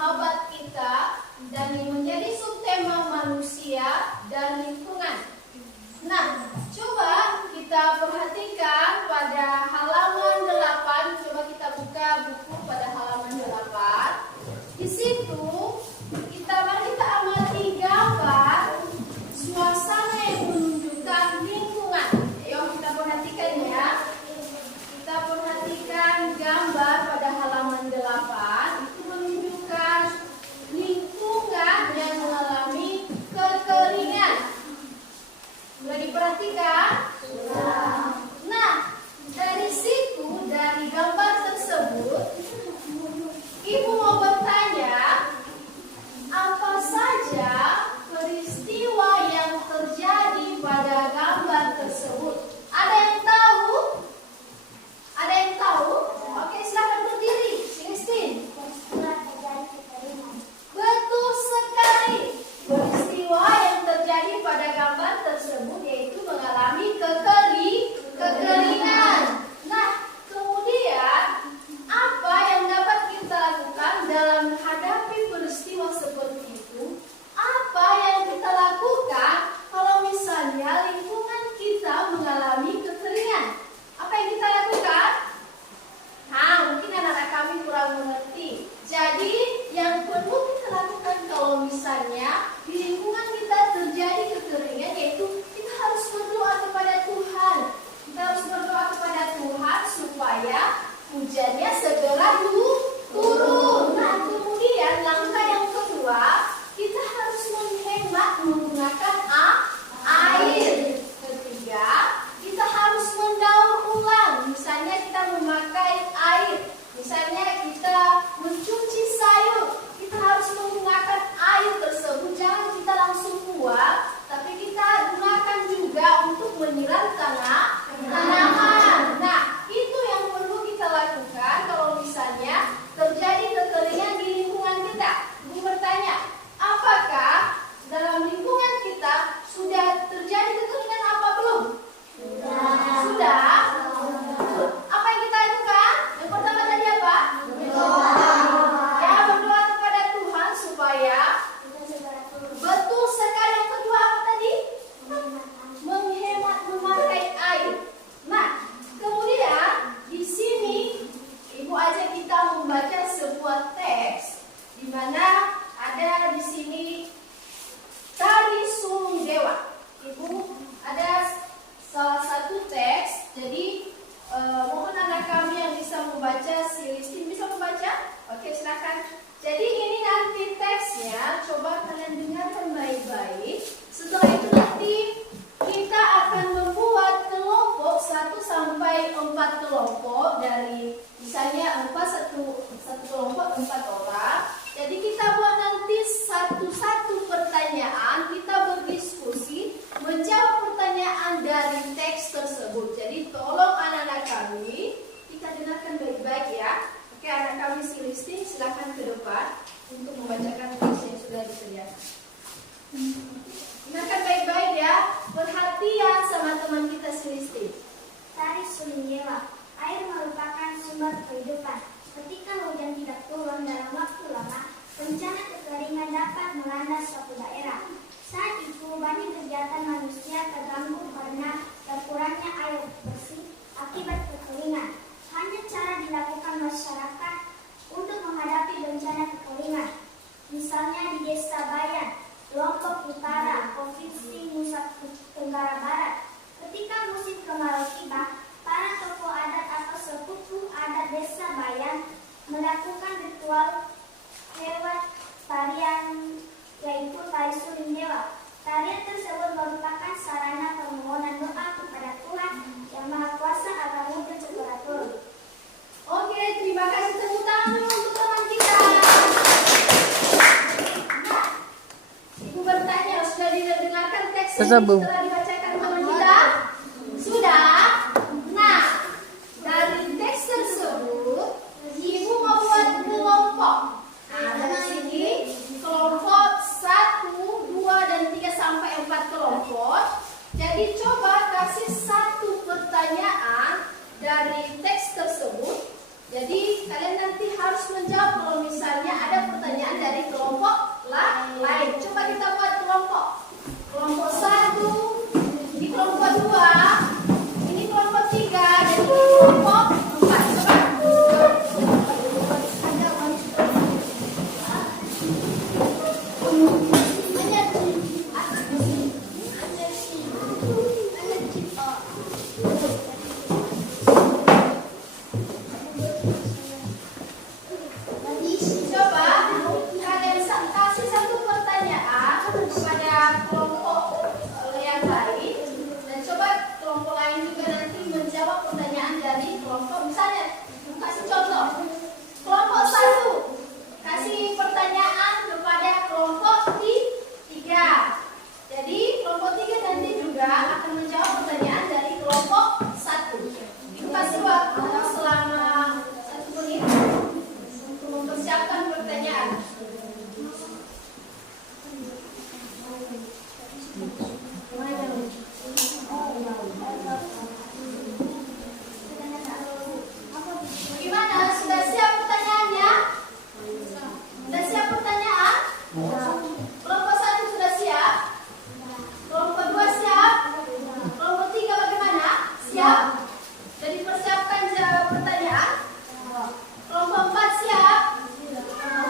sahabat kita dan menjadi subtema manusia dan lingkungan. Nah, coba kita perhatikan pada halaman 8. Coba kita buka buku pada halaman 8. Di situ kita amati gambar suasana yang menunjukkan lingkungan. Ayo kita perhatikan ya. Kita perhatikan gambar pada halaman 8. Itu menunjukkan lingkungan yang mengalami kekeringan. Sudah diperhatikan? Sudah. Nah, dari situ, dari gambar tersebut, Ibu mau bertanya, apa saja peristiwa yang terjadi pada gambar tersebut? Ada yang tahu? Ada yang tahu? Oke, silakan berdiri. Celestine. Betul sekali. Peristiwa yang terjadi pada gambar tersebut yaitu mengalami kekeringan. Nah, kemudian apa yang dapat kita lakukan dalam menghadapi peristiwa seperti itu? Apa yang kita lakukan kalau misalnya lingkungan kita mengalami kekeringan? Apa yang kita lakukan? Nah, mungkin anak-anak kami kurang mengerti. Jadi, yang perlu kita lakukan kalau misalnya di lingkungan kita terjadi kekeringan, yaitu kita harus berdoa kepada Tuhan. Kita harus berdoa kepada Tuhan supaya hujannya segera turun. Nah, kemudian langkah yang kedua, kita harus menghemat menggunakan air. Ketiga, kita harus mendaur ulang. Misalnya kita memakai air. Misalnya kita mencuci sayur. Kita harus menggunakan air tersebut. Jangan kita langsung buang, tapi kita gunakan juga untuk menyiram tanaman. Nah, itu yang perlu kita lakukan kalau misalnya terjadi kekeringan di lingkungan kita. Ibu bertanya, apakah dalam lingkungan kita sudah terjadi kekeringan apa belum? Sudah. Apa yang kita lakukan? Yang pertama tadi apa? Berdoa. Ya, berdoa kepada Tuhan supaya betul sekali. Yang kedua apa tadi? Menghemat memakai air. Nah, kemudian di sini Ibu ajak kita membaca sebuah teks di mana ada di sini Tari Sulung Dewa. Ibu ada salah satu teks. Jadi mohon anak kami yang bisa membaca, Celestine bisa membaca? Oke, silakan. Jadi ini nanti teksnya, coba kalian dengarkan baik-baik. Setelah itu nanti kita akan membuat kelompok 1 sampai 4 kelompok dari misalnya satu kelompok 4 orang. Jadi kita buat nanti satu-satu pertanyaan, kita berdiskusi menjawab pertanyaan dari teks tersebut. Jadi tolong anak-anak kami kita dengarkan baik-baik ya. Oke, anak kami Celestine silakan ke depan untuk membacakan teks yang sudah disediakan. Dengarkan baik-baik ya. Perhatian sama teman kita Celestine. Tari Sulung Dewa. Air merupakan sumber kehidupan. Ketika hujan tidak turun dalam waktu lama, bencana kekeringan dapat melanda suatu daerah. Saat itu, banyak kegiatan manusia terganggu karena berkurangnya air bersih akibat kekeringan. Hanya cara dilakukan masyarakat untuk menghadapi bencana kekeringan. Misalnya di Desa Bayan, Lombok Utara, Provinsi Nusa Tenggara Barat. Ketika musim kemarau tiba, para tokoh adat atau sepupu adat Desa Bayan melakukan ritual lewat tarian yaitu Tari Sulung Dewa. Tarian tersebut merupakan sarana permohonan doa kepada Tuhan yang Maha Kuasa agar hujan segera turun. Oke, terima kasih, tepuk tangan dulu untuk teman kita. Nah, Ibu bertanya, sudah didengarkan teks ini setelah dibacakan teman kita? Sudah? Nah, dari teks tersebut, Ibu mau buat kelompok. Nah, dari sini kelompok 1, 2, dan 3 sampai 4 kelompok. Jadi coba kasih satu pertanyaan dari teks tersebut. Jadi kalian nanti harus menjawab kalau misalnya ada pertanyaan dari kelompok lain. Coba kita buat kelompok. Kelompok 1, ini kelompok 2, ini kelompok 3, dan ini kelompok 4. Coba kalian kasih satu pertanyaan kepada kelompok yang lain, dan coba kelompok lain juga nanti menjawab pertanyaan dari kelompok. Misalnya kasih contoh, kelompok 1 kasih pertanyaan kepada kelompok 3. Jadi kelompok 3 nanti juga akan menjawab pertanyaan dari kelompok 1. Itu kasih waktu selama 1 menit untuk mempersiapkan pertanyaan. Gimana? Sudah siap pertanyaannya? Sudah siap pertanyaan? Kelompok 1 sudah siap? Kelompok 2 siap? Kelompok 3 bagaimana? Siap? Jadi persiapkan jawab pertanyaan? Kelompok 4 siap?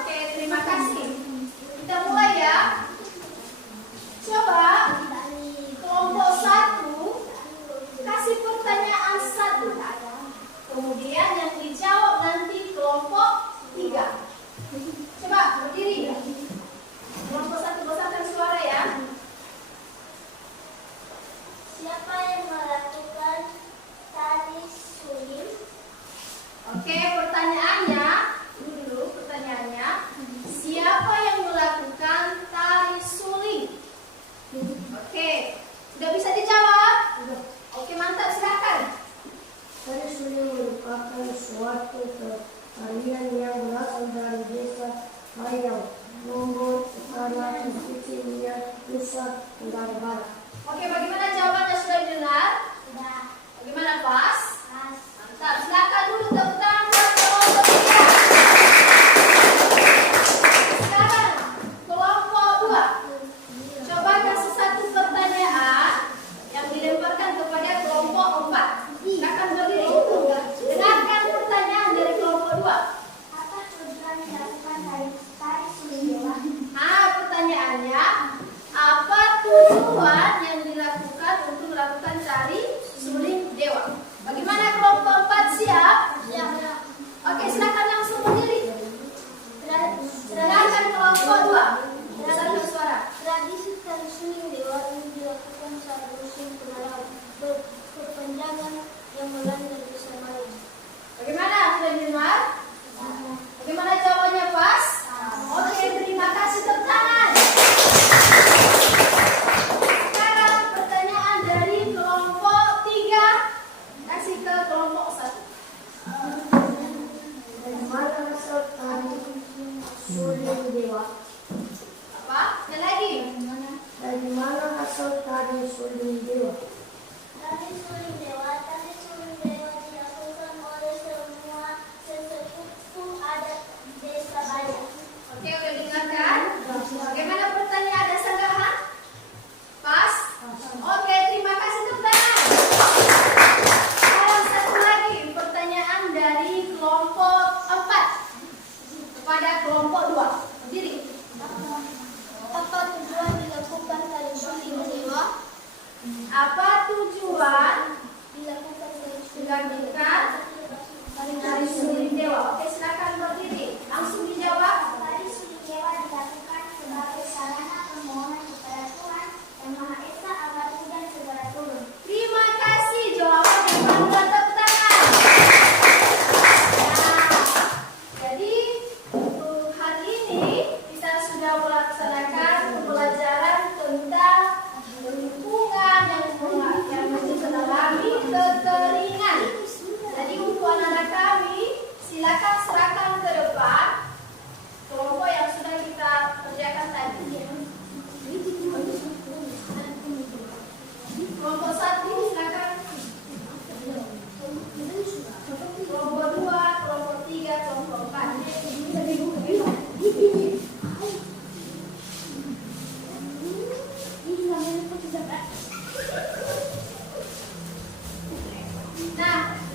Oke, terima kasih. Kita mulai ya. Coba kelompok 1 kasih pertanyaan 1. Kemudian yang dijawab nanti kelompok 3. Coba berdiri. Kelompok 1 besarkan suara ya. Siapa yang melakukan tari suling? Oke, pertanyaannya dulu pertanyaannya, siapa yang melakukan tari suling? Oke, sudah bisa dijawab? Oke, mantap, silakan. Tari suling merupakan suatu tarian yang berasal dari desa Bayau, Lombok Utara, Provinsi Nusa Tenggara Barat. Oke, bagaimana jawabannya, sudah didengar? Sudah. Bagaimana, pas? Pas. Mantap, silakan dulu tepuk tangan buat kelompok 3. Sekarang kelompok 2. Coba kasih satu pertanyaan yang dilemparkan kepada kelompok 4. Silakan berdiri. Dengarkan pertanyaan dari kelompok 2. Apa tujuan dilakukan tari suling dewa? Pertanyaannya, apa tujuan yang dilakukan untuk melakukan tari suling dewa? Bagaimana kelompok 4 siap? Siap. Oke, silakan langsung berdiri. Dengarkan kelompok 2. Besarkan suara. Tradisi tari suling dewa ini dilakukan saat musim kemarau berpanjangan yang melanda desa Melayu. Bagaimana? Sudah didengar? Bagaimana jawabannya, pas? Oke, terima kasih, tepuk tangan. Sekarang pertanyaan dari kelompok 3 kasih ke kelompok 1. Dari mana asal tari suling dewa? Apa? Sekali lagi. Dari mana asal tari suling dewa? Tari suling dewa, tari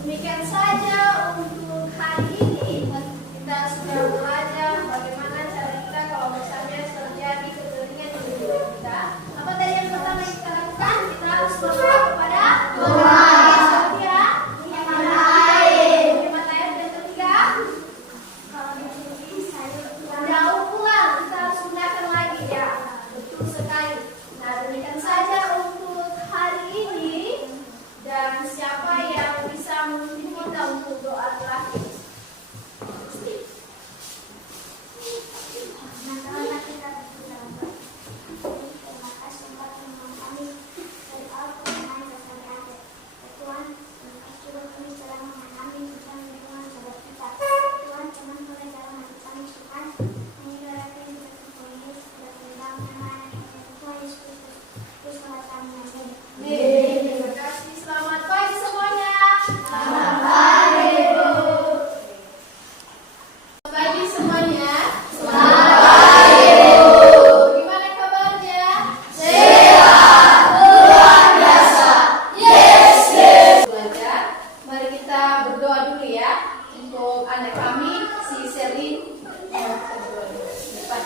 Demikian saja untuk hari ini. Kita sudah belajar bagaimana cara kita kalau misalnya terjadi kekeringan di hidup kita. Apa tadi yang pertama kita lakukan? Kita harus berdoa kepada Tuhan. Ya, hemat air. Dan ketiga, Kalau di sini saya daur ulang. Kita harus gunakan lagi ya. Betul sekali. Nah, demikian saja untuk hari ini. Dan siapa yang bisa memimpin kita untuk doa terakhir? Nah, kita berdoa. Terima kasih buat teman kami dari awal sampai akhir. Tuhan, terima kasih buat kami telah memahami tentang lingkungan sahabat kita. Tuhan, teman mulai dalam hati kami Tuhan, menyuarakan kita ini sudah tentang nama Tuhan Yesus Kristus. Terus kami amin. Terima kasih. Selamat pagi semuanya. Selamat pagi, Bu. Selamat pagi semuanya. Selamat pagi, Bu. Gimana kabarnya? Sehat, luar biasa. Yes, yes. Belajar. Mari kita berdoa dulu ya untuk anak kami si Selin. Kita berdoa dulu. Depan.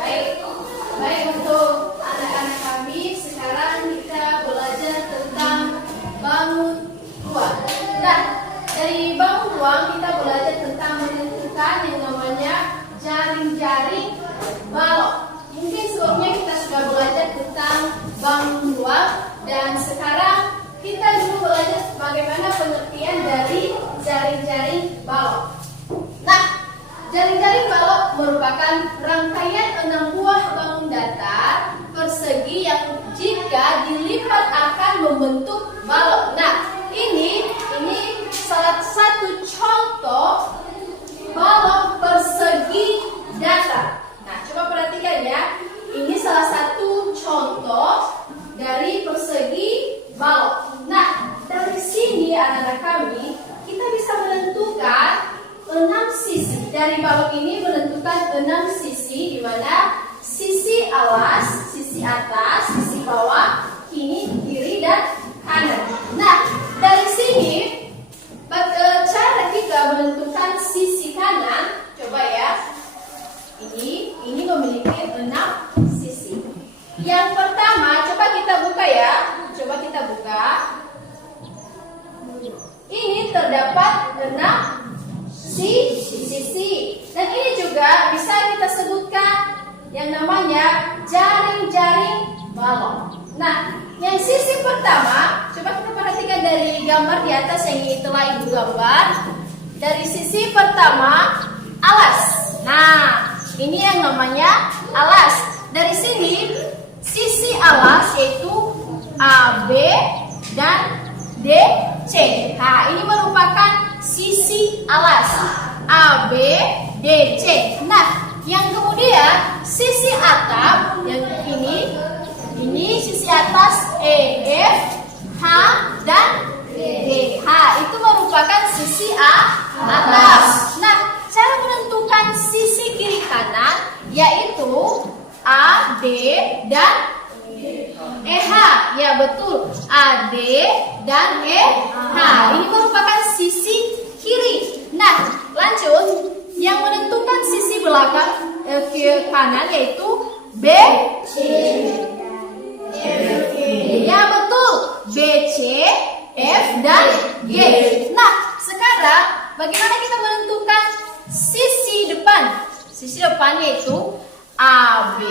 Baik, baik untuk anak-anak kami. Sekarang kita belajar tentang bangun ruang. Nah, dari bangun ruang kita belajar tentang menentukan yang namanya jaring-jaring balok. Mungkin sebelumnya kita sudah belajar tentang bangun ruang dan sekarang kita dulu belajar bagaimana pengertian dari jaring-jaring balok. Nah, jaring-jaring balok merupakan rangkaian 6 buah bangun datar persegi yang jika dilipat akan membentuk balok. Nah, ini salah satu contoh balok persegi datar. Nah, coba perhatikan ya. Ini salah satu contoh dari persegi balok. Nah, dari sini anak-anak kami kita bisa menentukan 6 sisi. Dari balok ini menentukan 6 sisi, di mana sisi alas, sisi atas, sisi bawah, kiri, dan kanan. Nah, dari sini cara kita menentukan sisi kanan, coba ya. Ini memiliki 6 sisi. Yang pertama, coba kita buka ya. Coba kita buka. Ini terdapat 6 sisi. Dan ini juga bisa kita sebutkan yang namanya jaring-jaring balok. Nah, yang sisi pertama, coba kita perhatikan dari gambar di atas yang telah Ibu gambar. Dari sisi pertama, alas. Nah, ini yang namanya alas. Dari sini, sisi alas yaitu A, B, dan D, C. Nah, ini merupakan sisi alas A, B, D, C. Nah, yang kemudian sisi atap yang ini sisi atas E, F, H, dan D. H itu merupakan sisi atas. Nah, cara menentukan sisi kiri kanan yaitu A, D, dan EH. Ya betul, AD dan EH. Ini merupakan sisi kiri. Nah, lanjut. Yang menentukan sisi belakang ke kanan yaitu B, C, F, G. Ya betul, B, C, F, dan G. Nah, sekarang bagaimana kita menentukan sisi depan? Sisi depan yaitu A, B,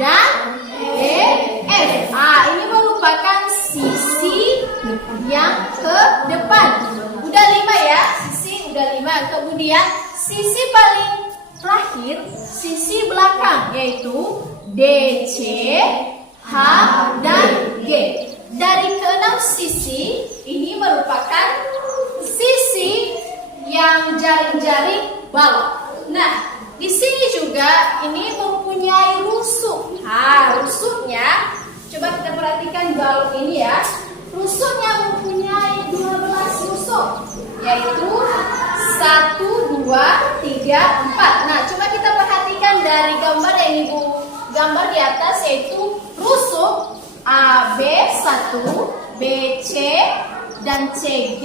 dan E, F. Ini merupakan sisi yang ke depan. Udah 5 ya, sisi udah 5. Kemudian sisi paling terakhir, sisi belakang yaitu D, C, H, dan G. Dari ke-6 sisi, ini merupakan sisi yang jaring-jaring balok. Nah, di sini juga ini mempunyai rusuk. Rusuknya, coba kita perhatikan balok ini ya. rusuknya mempunyai 12 rusuk, yaitu 1, 2, 3, 4. Nah, coba kita perhatikan dari gambar yang Ibu gambar di atas, yaitu rusuk A, B, 1, B, C, dan C, G,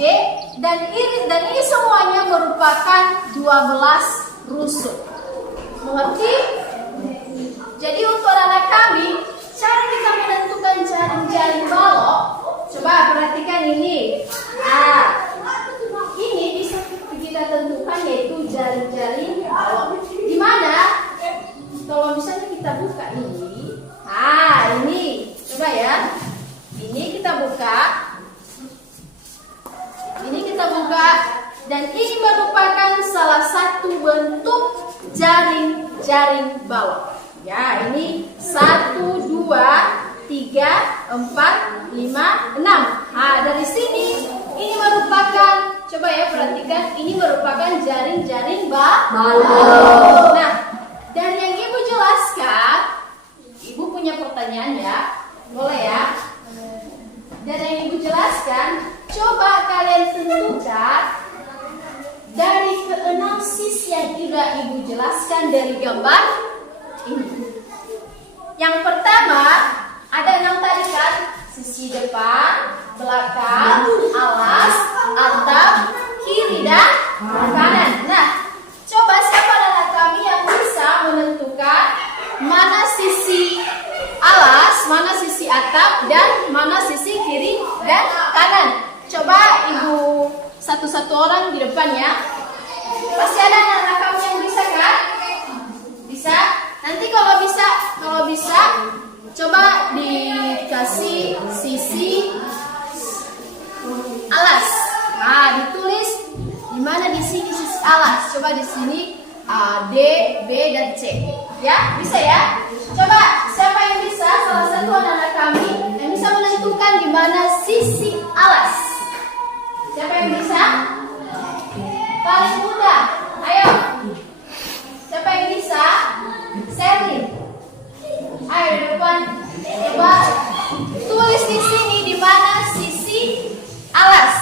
dan ini semuanya merupakan 12 rusuk. Mengerti? Jadi untuk anak kami, cara kita menentukan jaring-jaring balok, coba perhatikan ini. Nah, ini bisa kita tentukan, yaitu jaring-jaring balok. Di mana? Kalau misalnya kita buka ini, nah ini, coba ya. Ini kita buka. Ini kita buka, dan ini merupakan salah satu bentuk jaring-jaring balok. Ya, ini 1, 2, 3, 4, 5, 6. Nah, dari sini ini merupakan, coba ya perhatikan, ini merupakan jaring-jaring balok. Nah, dari yang Ibu jelaskan, Ibu punya pertanyaan ya, boleh ya? Dari yang Ibu jelaskan, coba kalian tentukan dari keenam sisi yang sudah Ibu jelaskan dari gambar ini. Yang pertama, ada 6 tadi kan? Sisi depan, belakang, alas, atap, kiri, dan kanan. Nah, coba siapa anak kami yang bisa menentukan mana sisi alas, mana sisi atap, dan mana sisi kiri dan kanan? Coba Ibu satu-satu orang di depan ya. Pasti ada anak kami yang bisa kan? Bisa? Nanti kalau bisa, coba dikasih sisi alas. Nah, ditulis di mana di sini sisi alas. Coba di sini A, D, B, dan C. Ya, bisa ya? Coba siapa yang bisa? Salah satu anak kami yang bisa menentukan di mana sisi alas. Siapa yang bisa? Paling mudah. Ayo. Siapa yang bisa? Sherlyn. Ayo di depan. Coba tulis di sini di mana sisi alas.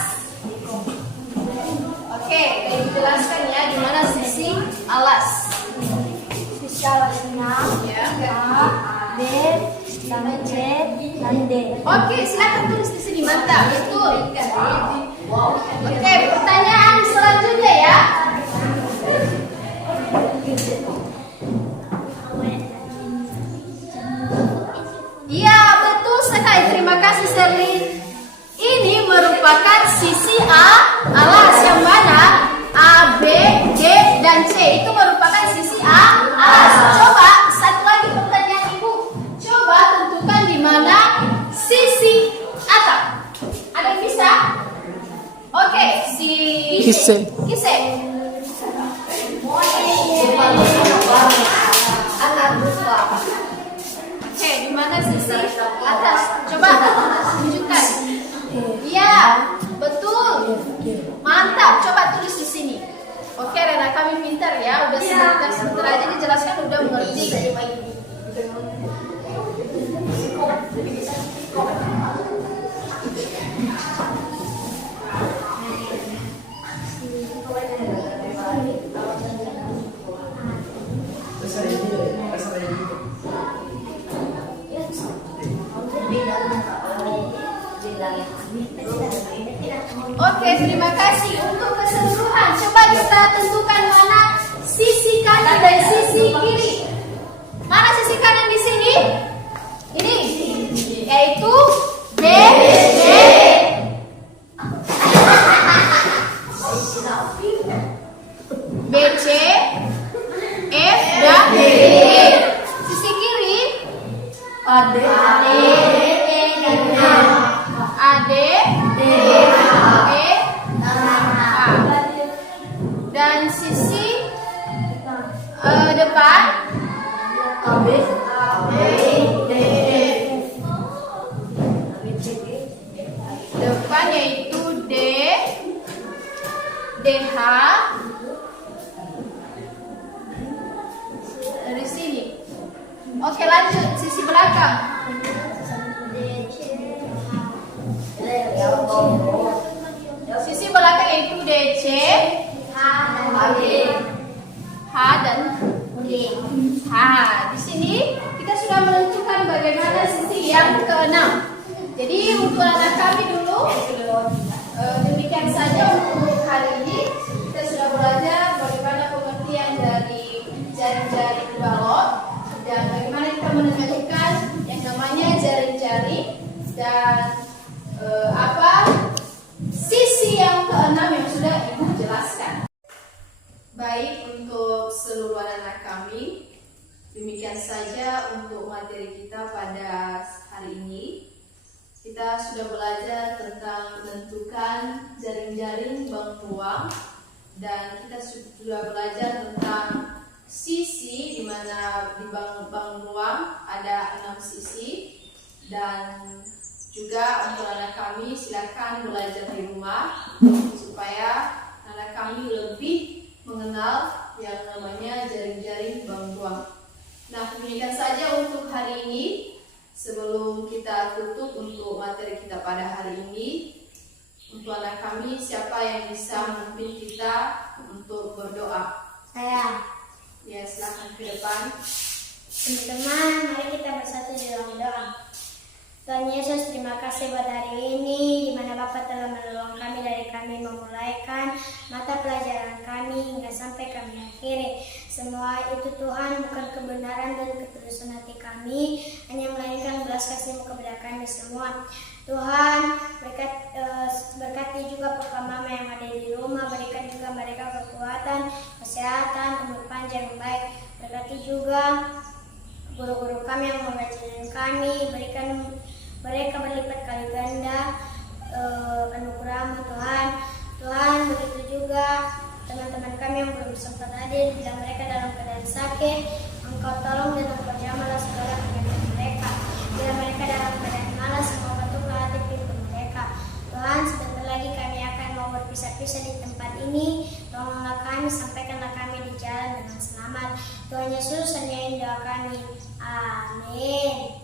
Oke, dijelaskan ya di mana sisi alas. Sisi alasnya Ya. A, B, sama C, dan D. Oke, silakan tulis di sini. Mantap, betul. Oke, pertanyaan selanjutnya ya. Iya, betul sekali. Terima kasih, Sherlyn. Ini merupakan sisi alas, yang mana A, B, D, dan C itu merupakan sisi alas. Coba satu lagi pertanyaan Ibu. Coba tentukan di mana sisi atap. Ada yang bisa? Oke, Kise. Oke, di mana sisi atas? Coba tunjukkan. Iya, betul. Mantap. Coba tulis di sini. Oke, Rena kami pintar ya. Udah sebentar aja dijelaskan udah mengerti. Oke, terima kasih untuk keseluruhan. Coba kita tentukan mana sisi kanan dan sisi kiri. Mana sisi kanan di sini? Ini, yaitu B, C, B, C, F, dan D. Sisi kiri A, D, E, A. Dan sisi depan depan yaitu D, DH. Dari sini. Oke, lanjut sisi belakang. Sisi belakang itu DC, H dan H. Di sini kita sudah menentukan bagaimana sisi yang keenam. Jadi untuk anak kami dulu, demikian saja untuk hari ini. Kita sudah belajar bagaimana pengertian dari jaring-jaring balok dan bagaimana kita menentukan yang namanya jaring-jaring dan apa sisi yang keenam yang sudah Ibu jelaskan. Baik, untuk seluruh anak kami, demikian saja untuk materi kita pada hari ini. Kita sudah belajar tentang menentukan jaring-jaring bank ruang dan kita sudah belajar tentang sisi di mana di bank ruang ada 6 sisi dan juga untuk anak kami silakan belajar di rumah supaya anak kami lebih mengenal yang namanya jaring-jaring bank ruang. Nah, demikian saja untuk hari ini. Sebelum kita tutup untuk materi kita pada hari ini, untuk anak kami siapa yang bisa memimpin kita untuk berdoa? Saya. Ya, silakan ke depan. Teman-teman, mari kita bersatu dalam doa. Tuhan Yesus, terima kasih buat hari ini di mana Bapa telah menolong kami dari kami memulaikan mata pelajaran kami hingga sampai kami akhiri. Semua itu Tuhan bukan kebenaran dan ketulusan hati kami, hanya melainkan belas kasih-Mu kepada kami semua. Tuhan, berkati juga papa mama yang ada di rumah, berikan juga mereka kekuatan, kesehatan, umur panjang yang baik. Berkati juga guru-guru kami yang mengajarkan kami, berikan mereka berlipat kali ganda anugerah-Mu Tuhan. Tuhan, begitu juga teman-teman kami yang belum sempat hadir, bila mereka dalam keadaan sakit, Engkau tolong dan Engkau jamahlah segala penyakit mereka. Bila mereka dalam keadaan malas, Engkau ketuklah hati pintu mereka. Tuhan, sebentar lagi kami akan mau berpisah-pisah di tempat ini. Tolonglah kami, sampaikanlah kami di jalan dengan selamat. Tuhan Yesus, hanya doa kami. Amin.